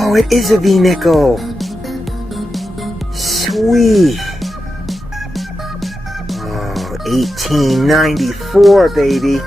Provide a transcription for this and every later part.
Oh, it is a V-nickel. Sweet. Oh, 1894, baby.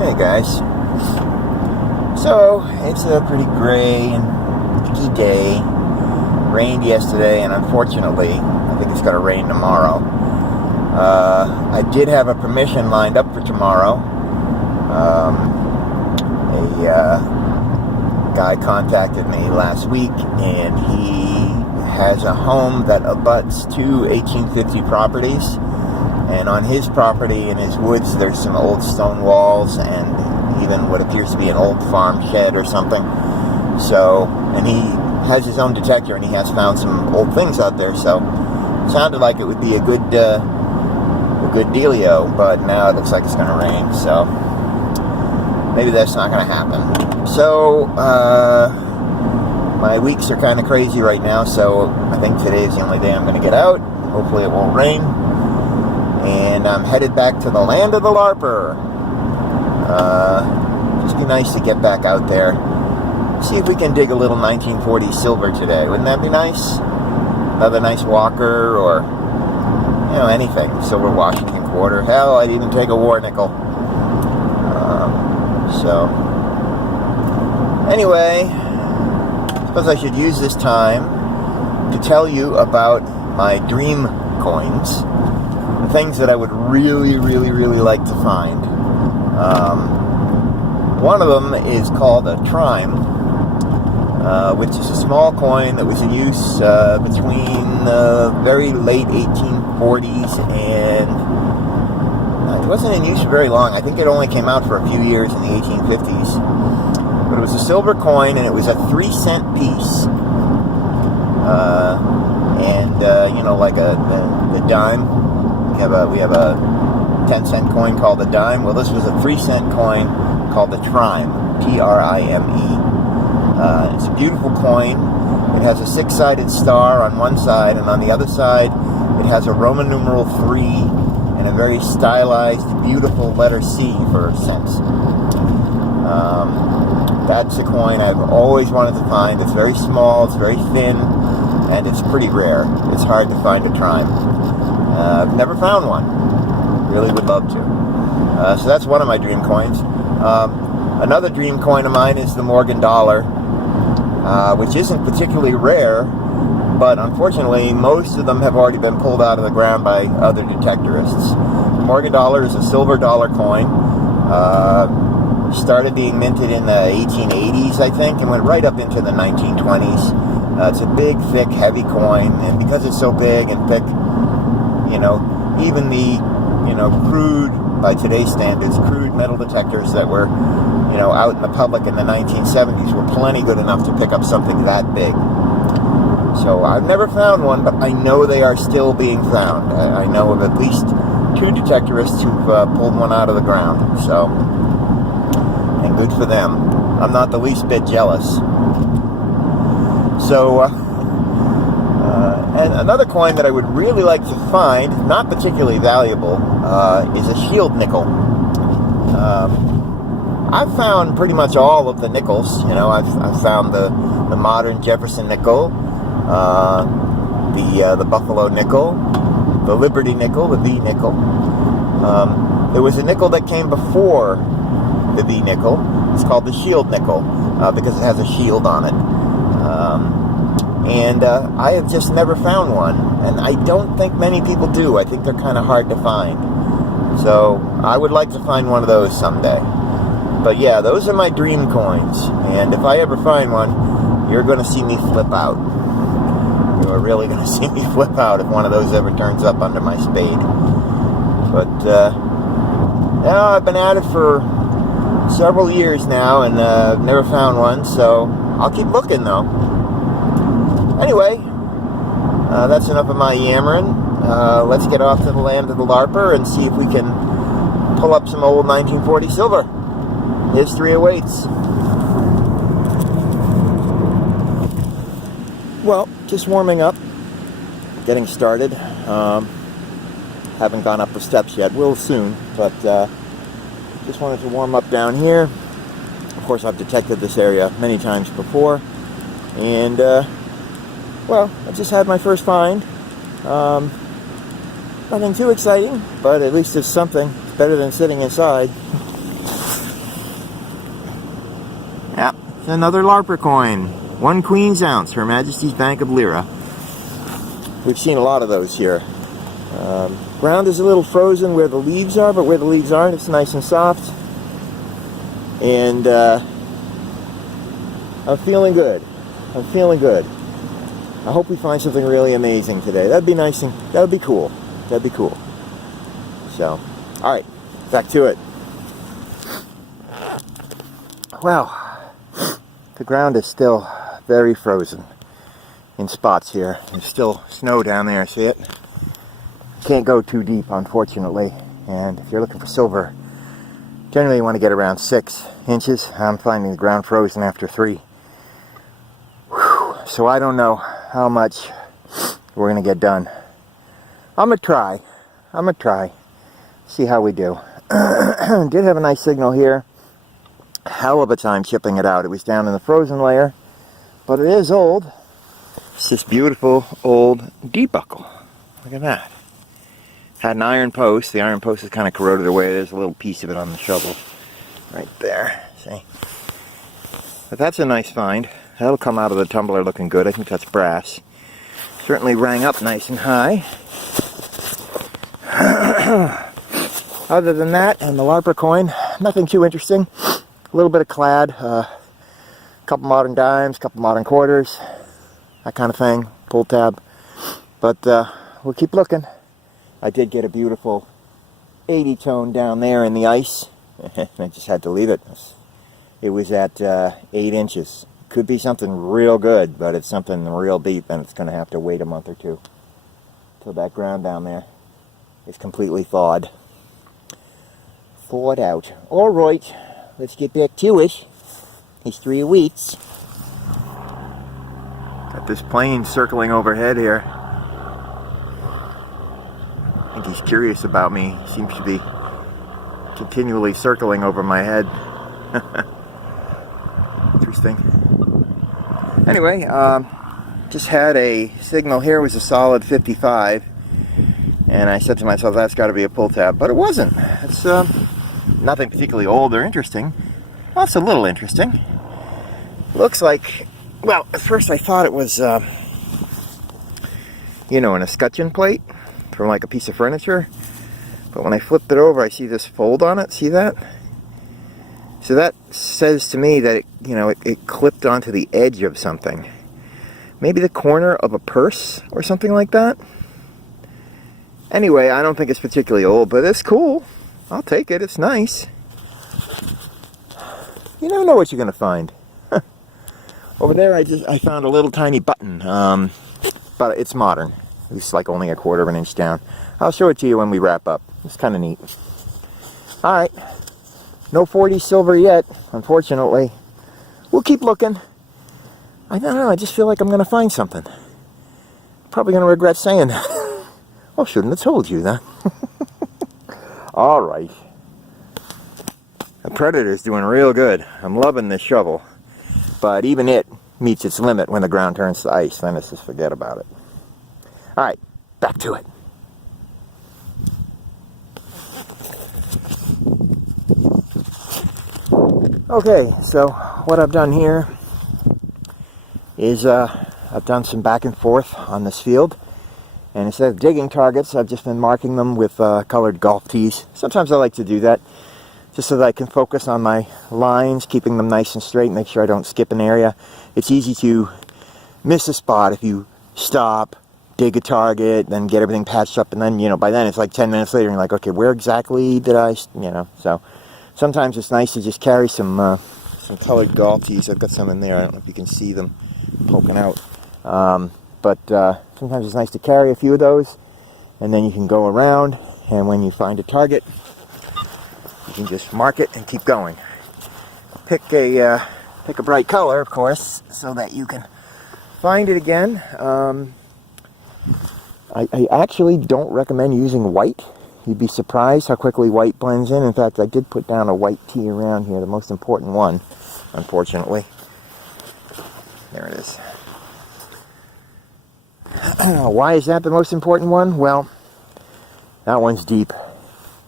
Hey guys, so it's a pretty gray and icky day. Rained yesterday, and unfortunately I think it's going to rain tomorrow. I did have a permission lined up for tomorrow. A guy contacted me last week, and he has a home that abuts two 1850 properties. And on his property in his woods, there's some old stone walls and even what appears to be an old farm shed or something. So, and he has his own detector, and he has found some old things out there. So, it sounded like it would be a good dealio, but now it looks like it's going to rain. So, maybe that's not going to happen. So, my weeks are kind of crazy right now. So, I think today is the only day I'm going to get out. Hopefully, it won't rain. And I'm headed back to the land of the LARPer. Just be nice to get back out there. See if we can dig a little 1940s silver today. Wouldn't that be nice? Another nice walker, or, you know, anything. Silver Washington quarter. Hell, I'd even take a war nickel. So, anyway, I suppose I should use this time to tell you about my dream coins. Things that I would really like to find. One of them is called a Trime, which is a small coin that was in use between the very late 1840s and it wasn't in use for very long. I think it only came out for a few years in the 1850s. But it was a silver coin, and it was a 3-cent piece. You know, like the dime. We have a 10-cent coin called the Dime. Well, this was a 3-cent coin called the Trime, T-R-I-M-E. It's a beautiful coin. It has a 6-sided star on one side, and on the other side, it has a Roman numeral 3 and a very stylized, beautiful letter C for cents. That's a coin I've always wanted to find. It's very small, it's very thin, and it's pretty rare. It's hard to find a Trime. I've never found one. Really would love to. So that's one of my dream coins. Another dream coin of mine is the Morgan dollar, which isn't particularly rare, but unfortunately most of them have already been pulled out of the ground by other detectorists. The Morgan dollar is a silver dollar coin. Started being minted in the 1880s, I think, and went right up into the 1920s. It's a big, thick, heavy coin, and because it's so big and thick, you know, even the, you know, crude, by today's standards, crude metal detectors that were, you know, out in the public in the 1970s were plenty good enough to pick up something that big. So I've never found one, but I know they are still being found. I know of at least 2 detectorists who've pulled one out of the ground. So, and good for them. I'm not the least bit jealous. So, and another coin that I would really like to find, not particularly valuable, is a shield nickel. I've found pretty much all of the nickels. You know, I've found the modern Jefferson nickel, the Buffalo nickel, the Liberty nickel, the V nickel. There was a nickel that came before the V nickel. It's called the shield nickel because it has a shield on it. And I have just never found one, and I don't think many people do. I think they're kind of hard to find. So I would like to find one of those someday. But yeah, those are my dream coins, and if I ever find one, you're going to see me flip out. You are really going to see me flip out if one of those ever turns up under my spade. But yeah, I've been at it for several years now, and I've never found one, so I'll keep looking though. Anyway, that's enough of my yammering. Let's get off to the land of the LARPer and see if we can pull up some old 1940 silver. History awaits. Well, just warming up, getting started. Haven't gone up the steps yet. Will soon, but just wanted to warm up down here. Of course, I've detected this area many times before, and well, I just had my first find. Nothing too exciting, but at least it's something. It's better than sitting inside. Yep, it's another LARPer coin. 1 Queen's ounce, Her Majesty's Bank of Lira. We've seen a lot of those here. Ground is a little frozen where the leaves are, but where the leaves aren't, it's nice and soft. And I'm feeling good. I'm feeling good. I hope we find something really amazing today. That'd be nice and that would be cool. That'd be cool. So, all right, back to it. Well, the ground is still very frozen in spots here. There's still snow down there. See it? Can't go too deep, unfortunately. And if you're looking for silver, generally you want to get around 6 inches. I'm finding the ground frozen after 3. Whew. So I don't know how much we're gonna get done. I'm gonna try. See how we do. Did have a nice signal here. Hell of a time chipping it out. It was down in the frozen layer, but it is old. It's this beautiful old D-buckle. Look at that. Had an iron post. The iron post is kind of corroded away. There's a little piece of it on the shovel right there. See? But that's a nice find. That'll come out of the tumbler looking good. I think that's brass. Certainly rang up nice and high. Other than that, on the LARPer coin, nothing too interesting. A little bit of clad, a couple modern dimes, a couple modern quarters, that kind of thing, pull tab. But we'll keep looking. I did get a beautiful 80 tone down there in the ice. I just had to leave it. It was at 8 inches. Could be something real good, but it's something real deep, and it's going to have to wait a month or two till that ground down there is completely thawed. Thawed out. All right, let's get back to it. History awaits. Got this plane circling overhead here. I think he's curious about me. He seems to be continually circling over my head. Interesting. Anyway, just had a signal here. It was a solid 55, and I said to myself, that's got to be a pull tab, but it wasn't. It's nothing particularly old or interesting. Well, it's a little interesting. Looks like, well, at first I thought it was, you know, an escutcheon plate from like a piece of furniture, but when I flipped it over, I see this fold on it. See that? So that says to me that it clipped onto the edge of something. Maybe the corner of a purse or something like that. Anyway, I don't think it's particularly old, but it's cool. I'll take it. It's nice. You never know what you're going to find. Over there, I found a little tiny button, but it's modern. It's like only 1/4 of an inch down. I'll show it to you when we wrap up. It's kind of neat. All right. No 40's silver yet, unfortunately. We'll keep looking. I don't know, I just feel like I'm going to find something. Probably going to regret saying that. Well, shouldn't have told you that. All right. The Predator's doing real good. I'm loving this shovel. But even it meets its limit when the ground turns to ice. Then it's just forget about it. All right, back to it. Okay, so what I've done here is I've done some back and forth on this field, and instead of digging targets, I've just been marking them with colored golf tees. Sometimes I like to do that just so that I can focus on my lines, keeping them nice and straight, make sure I don't skip an area. It's easy to miss a spot if you stop, dig a target, then get everything patched up, and then, by then it's like 10 minutes later and you're like, okay, where exactly did I, so sometimes it's nice to just carry some colored golf tees. I've got some in there. I don't know if you can see them poking out. But sometimes it's nice to carry a few of those, and then you can go around, and when you find a target, you can just mark it and keep going. Pick a bright color, of course, so that you can find it again. I actually don't recommend using white. You'd be surprised how quickly white blends in. In fact, I did put down a white tee around here, the most important one, unfortunately. There it is. Why is that the most important one? Well, that one's deep.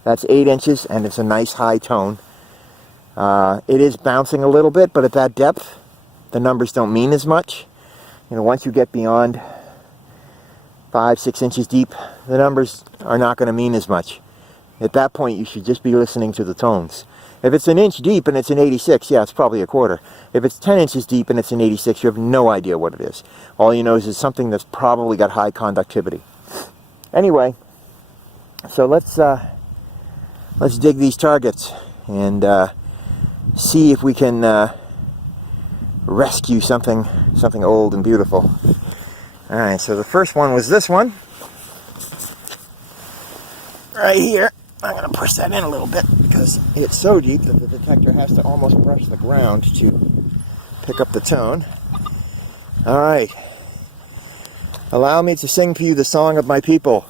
That's 8 inches, and it's a nice high tone. It is bouncing a little bit, but at that depth, the numbers don't mean as much. Once you get beyond 5-6 inches deep, the numbers are not going to mean as much. At that point, you should just be listening to the tones. If it's an inch deep and it's an 86, yeah, it's probably a quarter. If it's 10 inches deep and it's an 86, you have no idea what it is. All you know is it's something that's probably got high conductivity. Anyway, so let's dig these targets and see if we can rescue something old and beautiful. Alright, so the first one was this one. Right here. I'm going to push that in a little bit because it's so deep that the detector has to almost brush the ground to pick up the tone. Alright. Allow me to sing for you the song of my people.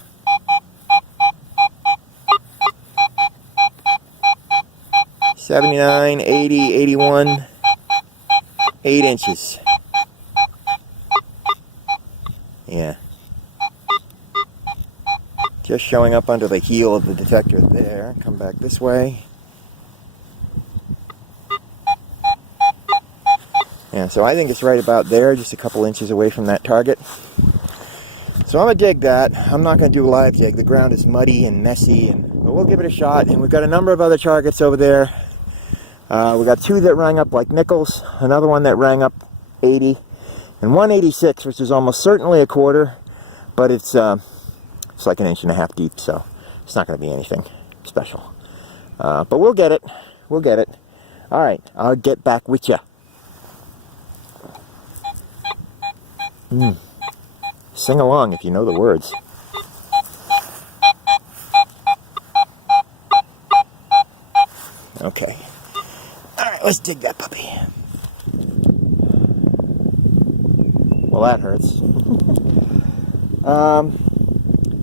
$79, $80, $81, 8 inches. Yeah. Just showing up under the heel of the detector there. Come back this way. Yeah, so I think it's right about there, just a couple inches away from that target. So I'm going to dig that. I'm not going to do a live dig. The ground is muddy and messy, but we'll give it a shot. And we've got a number of other targets over there. We got 2 that rang up like nickels, another one that rang up 80, and 186, which is almost certainly a quarter, but it's like 1.5 inches deep, so it's not going to be anything special. But we'll get it. We'll get it. All right, I'll get back with you. Sing along if you know the words. Okay. All right, let's dig that puppy. Well, that hurts.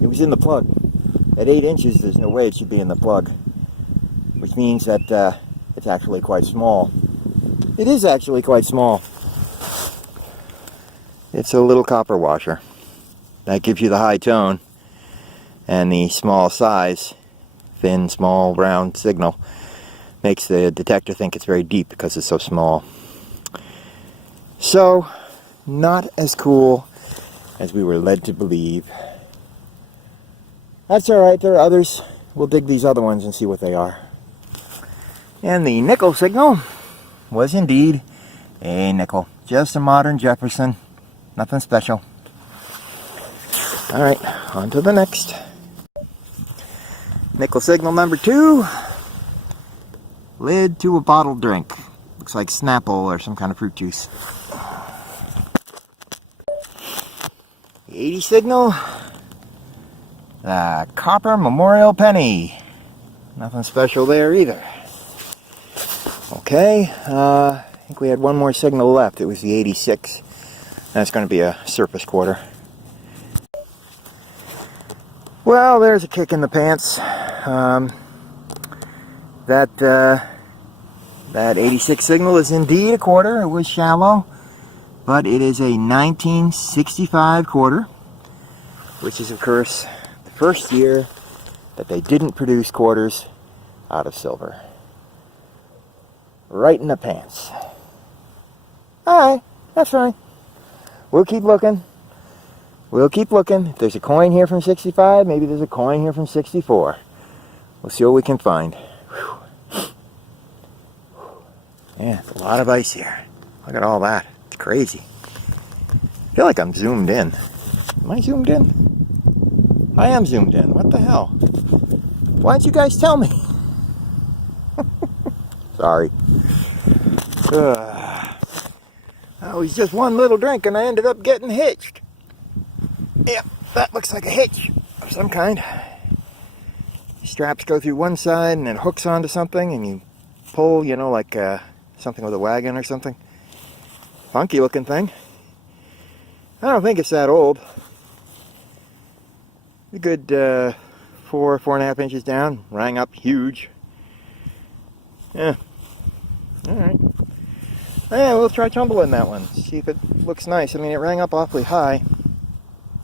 It was in the plug. At 8 inches, there's no way it should be in the plug, which means that it's actually quite small. It is actually quite small. It's a little copper washer. That gives you the high tone, and the small size, thin, small, round signal makes the detector think it's very deep because it's so small. So, not as cool as we were led to believe. That's alright, there are others. We'll dig these other ones and see what they are. And the nickel signal was indeed a nickel. Just a modern Jefferson. Nothing special. Alright, on to the next. Nickel signal number 2. Lid to a bottled drink. Looks like Snapple or some kind of fruit juice. The 80 signal. The copper memorial penny. Nothing special there either. Okay, I think we had one more signal left. It was the 86. That's going to be a surface quarter. Well, there's a kick in the pants. That 86 signal is indeed a quarter. It was shallow, but it is a 1965 quarter, which is, of course, the first year that they didn't produce quarters out of silver. right in the pants. Alright, that's fine. We'll keep looking. We'll keep looking. If there's a coin here from 65, maybe there's a coin here from 64. We'll see what we can find. Whew. Yeah, it's a lot of ice here. Look at all that. It's crazy. I feel like I'm zoomed in. Am I zoomed in? I am zoomed in. What the hell? Why didn't you guys tell me? Sorry. That was just one little drink and I ended up getting hitched. Yep, that looks like a hitch of some kind. Straps go through one side and it hooks onto something and you pull, you know, like something with a wagon or something. Funky looking thing. I don't think it's that old. A good 4.5 inches down. Rang up huge. Yeah. Alright. Yeah, we'll try tumbling that one. See if it looks nice. I mean, it rang up awfully high.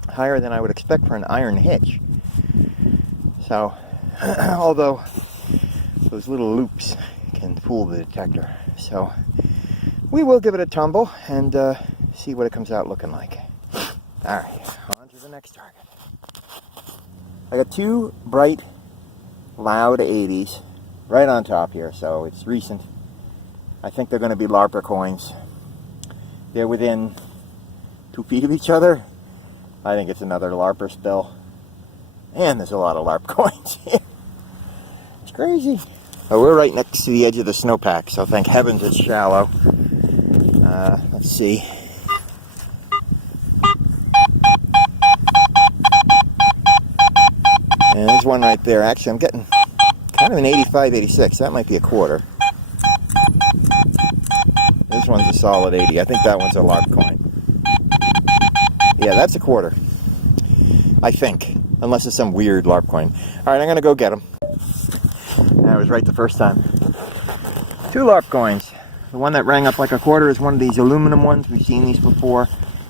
Higher than I would expect for an iron hitch. So, although those little loops can fool the detector. So, we will give it a tumble and see what it comes out looking like. Alright, on to the next target. I got two bright, loud 80s right on top here, so it's recent. I think they're going to be LARPer coins. They're within 2 feet of each other. I think it's another LARPer spill. And there's a lot of LARP coins here. It's crazy. Oh, we're right next to the edge of the snowpack, so thank heavens it's shallow. Let's see. And there's one right there. Actually, I'm getting kind of an 85, 86. That might be a quarter. This one's a solid 80. I think that one's a LARP coin. Yeah, that's a quarter. I think. Unless it's some weird LARP coin. Alright, I'm going to go get them. I was right the first time. Two LARP coins. The one that rang up like a quarter is one of these aluminum ones. We've seen these before.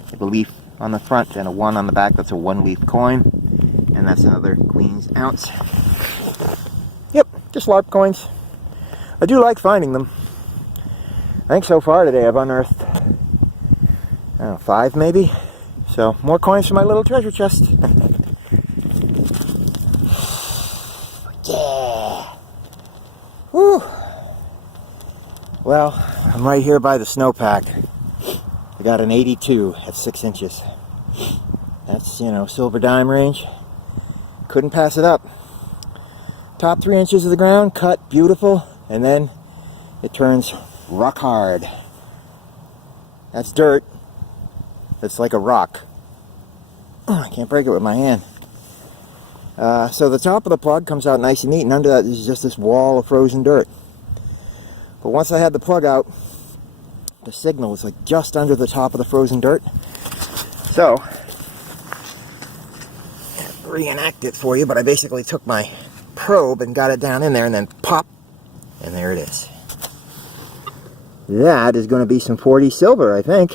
With a leaf on the front and a 1 on the back. That's a 1-leaf coin. And that's another Queen's ounce. Yep, just LARP coins. I do like finding them. I think so far today I've unearthed, I don't know, 5 maybe? So, more coins for my little treasure chest. Yeah! Whew! Well, I'm right here by the snowpack. I got an 82 at 6 inches. That's, you know, silver dime range. Couldn't pass it up. Top 3 inches of the ground, cut, beautiful, and then it turns rock hard. That's dirt. It's like a rock. Oh, I can't break it with my hand. So the top of the plug comes out nice and neat, and under that is just this wall of frozen dirt. But once I had the plug out, the signal was like just under the top of the frozen dirt. So, reenact it for you, but I basically took my probe and got it down in there and then pop, and there it is. That is going to be some 40 silver, I think.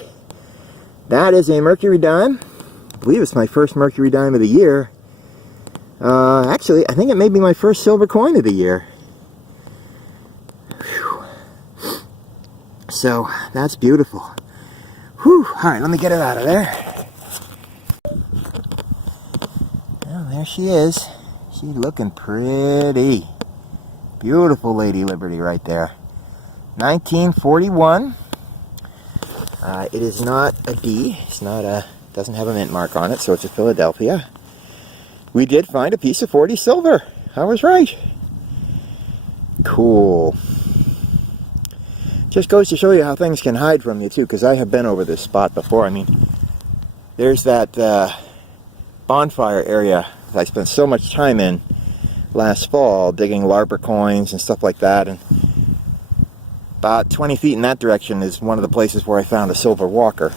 That is a Mercury Dime. I believe it's my first Mercury Dime of the year. Actually, I think it may be my first silver coin of the year. Whew. So, that's beautiful. Whew. Alright, let me get it out of there. Well, there she is. She's looking pretty. Beautiful Lady Liberty right there. 1941. It is not a D. It's not a, doesn't have a mint mark on it, so it's a Philadelphia. We did find a piece of 40 silver. I was right. Cool. Just goes to show you how things can hide from you too, because I have been over this spot before. I mean, there's that bonfire area that I spent so much time in last fall, digging LARPer coins and stuff like that, and about 20 feet in that direction is one of the places where I found a silver walker.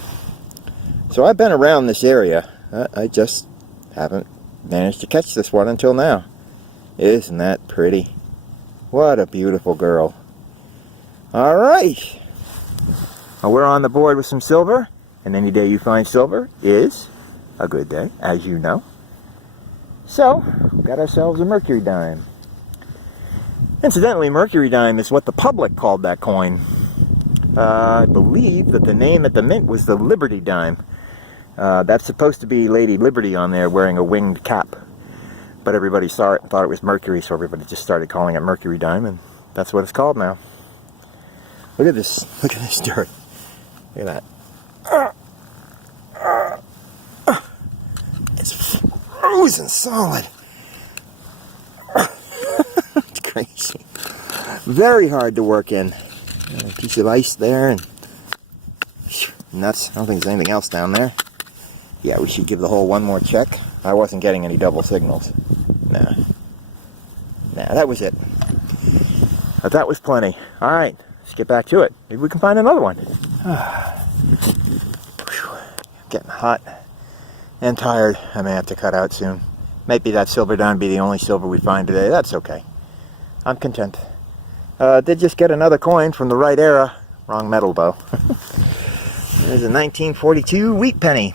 So I've been around this area. I just haven't managed to catch this one until now. Isn't that pretty? What a beautiful girl. Alright. Well, we're on the board with some silver, and any day you find silver is a good day, as you know. So, we got ourselves a Mercury Dime. Incidentally, Mercury Dime is what the public called that coin. I believe that the name at the mint was the Liberty Dime. That's supposed to be Lady Liberty on there wearing a winged cap. But everybody saw it and thought it was Mercury, so everybody just started calling it Mercury Dime, and that's what it's called now. Look at this. Look at this dirt. Look at that. It's frozen solid. It's crazy. Very hard to work in. A piece of ice there, and nuts. I don't think there's anything else down there. Yeah, we should give the hole one more check. I wasn't getting any double signals. Nah, that was it. But that was plenty. Alright, let's get back to it. Maybe we can find another one. Getting hot and tired. I may have to cut out soon. Maybe that silver dime be the only silver we find today. That's okay. I'm content. Did just get another coin from the right era. Wrong metal though. There's a 1942 wheat penny.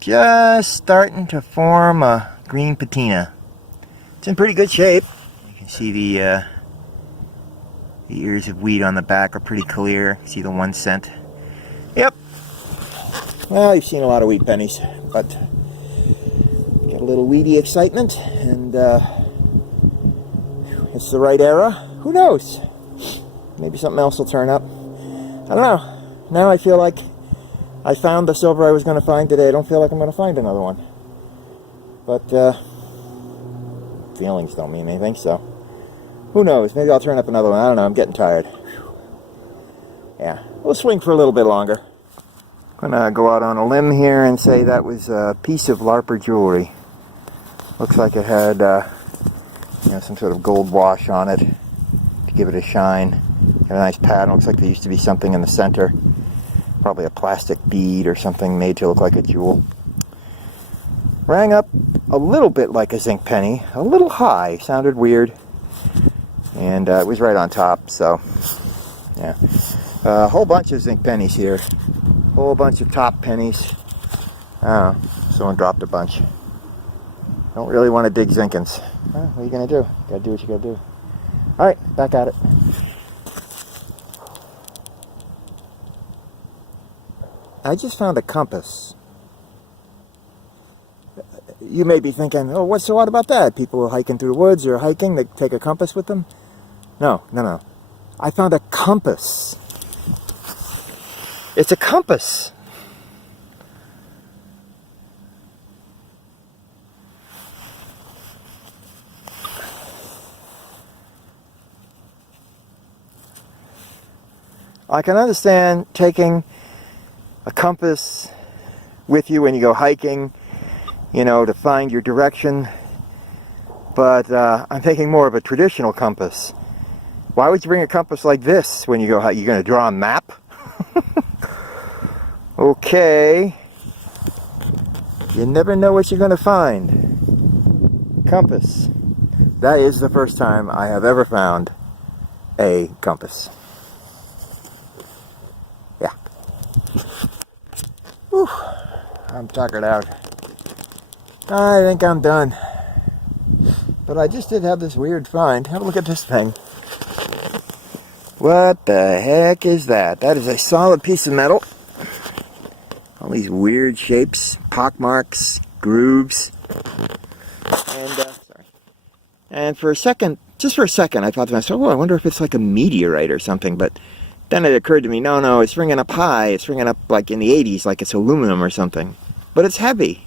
Just starting to form a green patina. It's in pretty good shape. You can see the ears of wheat on the back are pretty clear. See the 1 cent. Yep. Well, you've seen a lot of wheat pennies, but get a little weedy excitement, and it's the right era. Who knows? Maybe something else will turn up. I don't know. Now I feel like I found the silver I was going to find today. I don't feel like I'm going to find another one. But feelings don't mean anything, so who knows? Maybe I'll turn up another one. I don't know. I'm getting tired. Yeah, we'll swing for a little bit longer. I'm going to go out on a limb here and say that was a piece of LARPer jewelry. Looks like it had some sort of gold wash on it to give it a shine. Got a nice pattern. Looks like there used to be something in the center. Probably a plastic bead or something made to look like a jewel. Rang up a little bit like a zinc penny. A little high. Sounded weird. And it was right on top, so yeah. A whole bunch of zinc pennies here. Whole bunch of top pennies. I don't know. Someone dropped a bunch. Don't really want to dig zinkins. Well, what are you going to do? Got to do what you got to do. Alright, back at it. I just found a compass. You may be thinking, oh, what's so odd about that? People are hiking through the woods or hiking, they take a compass with them? No. I found a compass. It's a compass. I can understand taking a compass with you when you go hiking, to find your direction, but I'm thinking more of a traditional compass. Why would you bring a compass like this when you go hiking? You're going to draw a map? Okay. You never know what you're going to find. Compass. That is the first time I have ever found a compass. Yeah. Whew. I'm tuckered out. I think I'm done. But I just did have this weird find. Have a look at this thing. What the heck is that? That is a solid piece of metal. All these weird shapes, pockmarks, grooves. And for a second, just for a second, I thought to myself, I wonder if it's like a meteorite or something. But then it occurred to me, no, it's ringing up high. It's ringing up like in the 80s, like it's aluminum or something. But it's heavy.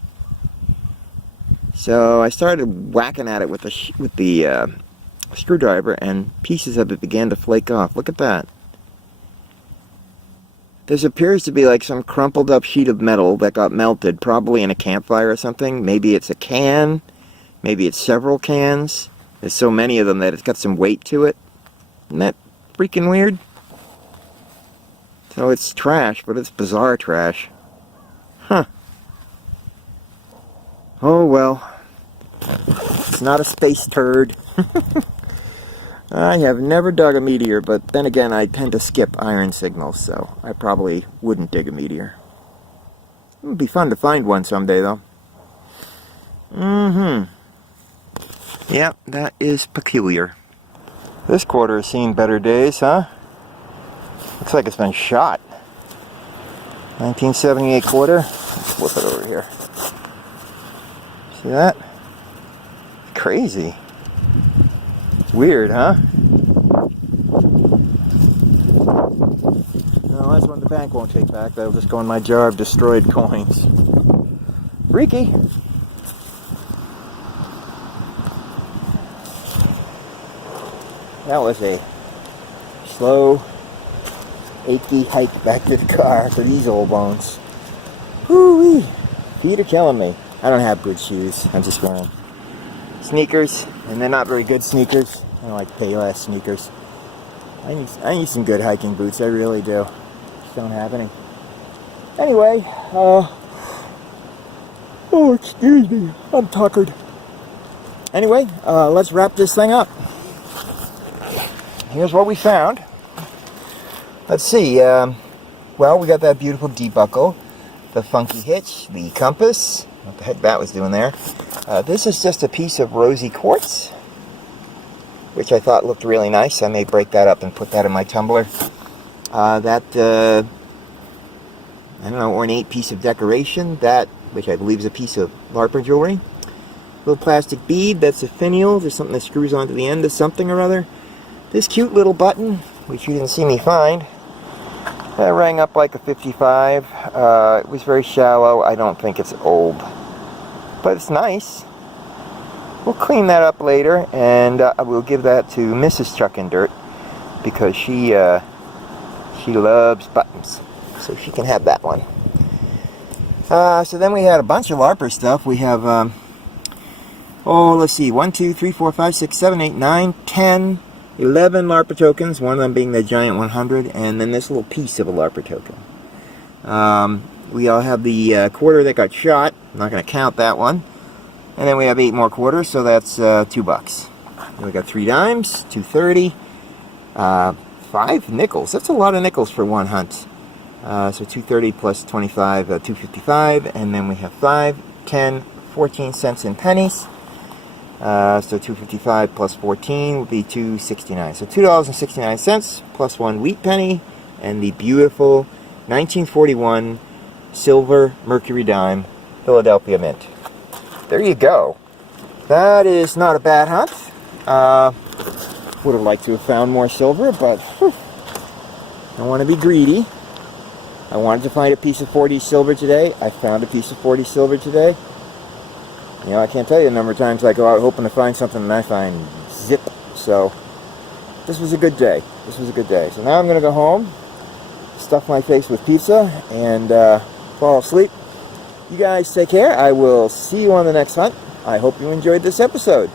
So I started whacking at it with the screwdriver, and pieces of it began to flake off. Look at that. This appears to be like some crumpled up sheet of metal that got melted, probably in a campfire or something. Maybe it's a can. Maybe it's several cans. There's so many of them that it's got some weight to it. Isn't that freaking weird? So it's trash, but it's bizarre trash. Huh. Oh well. It's not a space turd. I have never dug a meteor, but then again I tend to skip iron signals, so I probably wouldn't dig a meteor. It would be fun to find one someday, though. Yep, that is peculiar. This quarter has seen better days, huh? Looks like it's been shot. 1978 quarter. Let's flip it over here. See that? Crazy. It's weird, huh? No, that's one the bank won't take back. That'll just go in my jar of destroyed coins. Freaky. That was a slow, achy hike back to the car for these old bones. Whoo-wee. Feet are killing me. I don't have good shoes. I'm just wearing sneakers, and they're not very good sneakers. I don't like Payless sneakers. I need some good hiking boots. I really do. Just don't have any. Anyway, oh, excuse me. I'm tuckered. Anyway, let's wrap this thing up. Here's what we found. Let's see. Well, we got that beautiful D-buckle, the funky hitch, the compass. What the heck that was doing there. This is just a piece of rosy quartz, which I thought looked really nice. I may break that up and put that in my tumbler. That, I don't know, ornate piece of decoration, that, which I believe is a piece of LARPer jewelry. Little plastic bead, that's a finial. There's something that screws onto the end of something or other. This cute little button, which you didn't see me find, that rang up like a 55. It was very shallow. I don't think it's old, but it's nice. We'll clean that up later, and I will give that to Mrs. Chuck and Dirt, because she loves buttons, so she can have that one. So then we had a bunch of LARPer stuff. We have, let's see, 1, 2, 3, 4, 5, 6, 7, 8, 9, 10, 11 LARPer tokens, one of them being the giant 100, and then this little piece of a LARPer token. We all have the quarter that got shot. I'm not going to count that one. And then we have 8 more quarters, so that's $2. And we got 3 dimes, 230, 5 nickels. That's a lot of nickels for one hunt. So 230 plus 25, 255, and then we have 5, 10, 14 cents in pennies. So 255 plus 14 would be $2.69. So $2.69 plus 1 wheat penny, and the beautiful 1941 silver Mercury Dime Philadelphia Mint. There you go. That is not a bad hunt. Would have liked to have found more silver, but I want to be greedy. I wanted to find a piece of 40's silver today. I found a piece of 40's silver today. You know, I can't tell you the number of times I go out hoping to find something and I find zip. So, this was a good day. This was a good day. So now I'm going to go home, stuff my face with pizza, and fall asleep. You guys take care. I will see you on the next hunt. I hope you enjoyed this episode.